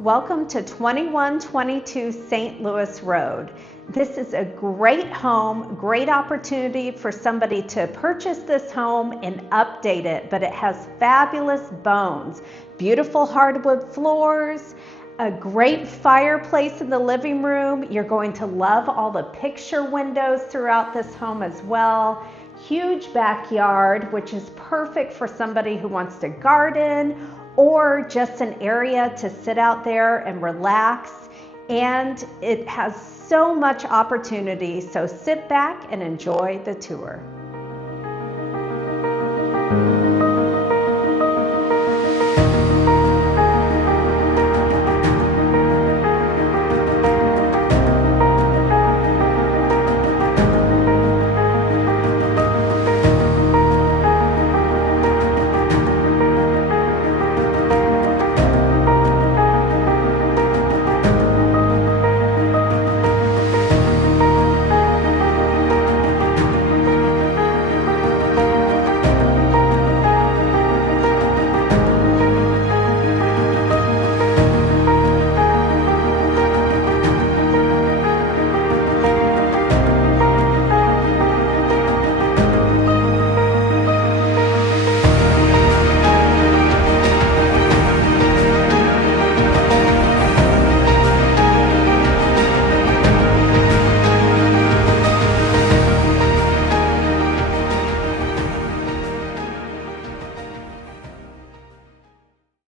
Welcome to 2122 St. Louis Road. This is a great home, great opportunity for somebody to purchase this home and update it, but it has fabulous bones, beautiful hardwood floors, a great fireplace in the living room. You're going to love all the picture windows throughout this home as well. Huge backyard, which is perfect for somebody who wants to garden or just an area to sit out there and relax. And it has so much opportunity, so sit back and enjoy the tour.